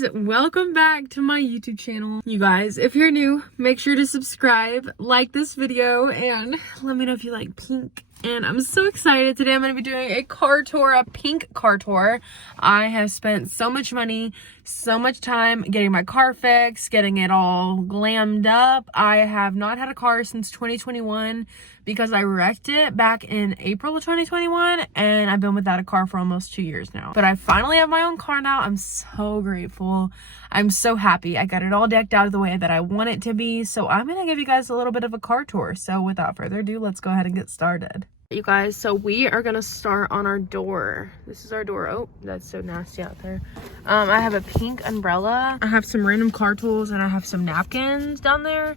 guys, welcome back to my YouTube channel. You guys, if you're new, make sure to subscribe, like this video, and let me know if you like pink. And I'm so excited. Today I'm going to be doing a car tour, a pink car tour. I have spent so much money, so much time getting my car fixed, getting it all glammed up. I have not had a car since 2021 because I wrecked it back in April of 2021, and I've been without a car for almost 2 years now. But I finally have my own car now. I'm so grateful. I'm so happy. I got it all decked out of the way that I want it to be. So I'm going to give you guys a little bit of a car tour. So without further ado, let's go ahead and get started. You guys, so we are gonna start on our door. This is our door. Oh, that's so nasty out there. I have a pink umbrella. I have some random car tools, and I have some napkins down there.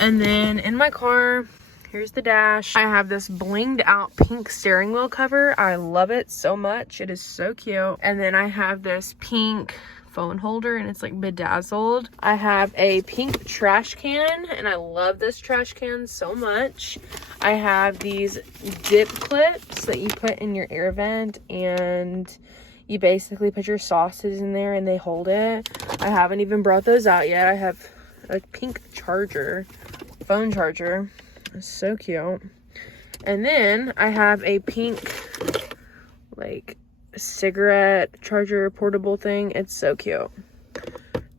And then in my car, here's the dash. I have this blinged out pink steering wheel cover. I love it so much. It is so cute. And then I have this pink phone holder, and it's like bedazzled. I have a pink trash can, and I love this trash can so much. I have these dip clips that you put in your air vent, and you basically put your sauces in there and they hold it. I haven't even brought those out yet. I have a pink charger, phone charger. It's so cute. And then I have a pink like cigarette charger portable thing. It's so cute.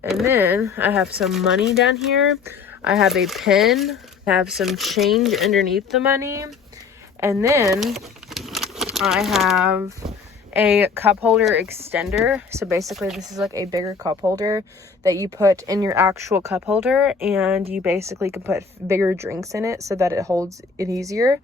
And then I have some money down here. I have a pen. I have some change underneath the money. And then I have a cup holder extender. So basically this is like a bigger cup holder that you put in your actual cup holder, and you basically can put bigger drinks in it so that it holds it easier.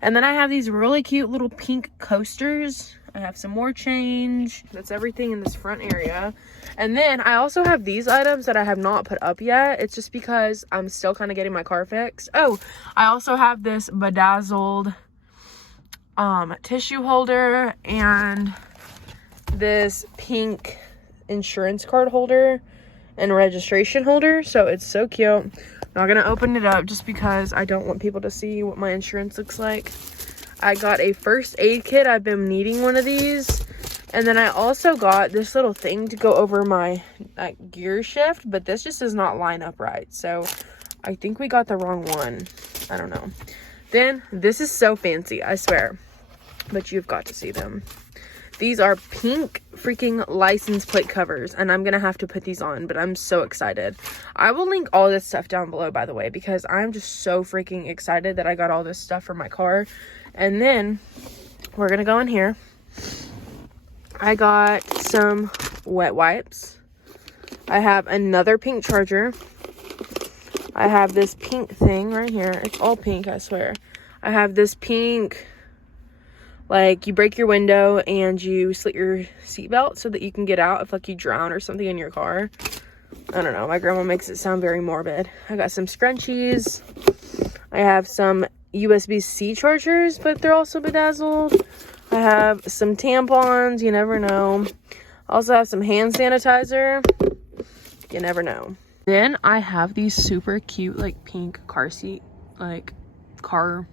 And then I have these really cute little pink coasters. I have some more change. That's everything in this front area. And then I also have these items that I have not put up yet. It's just because I'm still kind of getting my car fixed. Oh, I also have this bedazzled tissue holder and this pink insurance card holder and registration holder. So it's so cute. Not gonna open it up just because I don't want people to see what my insurance looks like. I got a first aid kit. I've been needing one of these. And then I also got this little thing to go over my gear shift, but this just does not line up right. So I think we got the wrong one. I don't know. Then this is so fancy, I swear, but you've got to see them. These are pink freaking license plate covers, and I'm gonna have to put these on, but I'm so excited. I will link all this stuff down below, by the way, because I'm just so freaking excited that I got all this stuff for my car. And then we're gonna go in here. I got some wet wipes. I have another pink charger. I have this pink thing right here. It's all pink, I swear. I have this pink, like, you break your window and you slit your seatbelt so that you can get out if like you drown or something in your car. I don't know, my grandma makes it sound very morbid. I got some scrunchies. I have some USB-C chargers, but they're also bedazzled. I have some tampons, you never know. I also have some hand sanitizer. You never know. Then I have these super cute like pink car seat, like car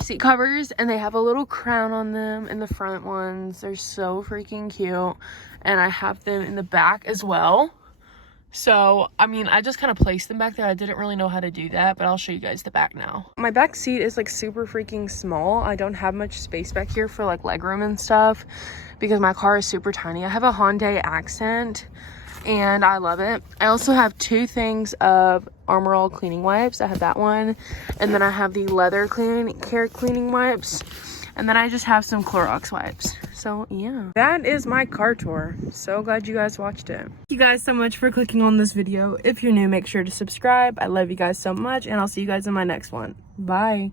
seat covers, and they have a little crown on them in the front ones. They're so freaking cute. And I have them in the back as well. So, I mean, I just kind of placed them back there. I didn't really know how to do that, but I'll show you guys the back now. My back seat is like super freaking small. I don't have much space back here for like legroom and stuff because my car is super tiny. I have a Hyundai Accent and I love it. I also have two things of Armor All cleaning wipes. I have that one, and then I have the leather care cleaning wipes, and then I just have some Clorox wipes. So yeah, that is my car tour. So glad you guys watched it. Thank you guys so much for clicking on this video. If you're new, make sure to subscribe. I love you guys so much, and I'll see you guys in my next one. Bye.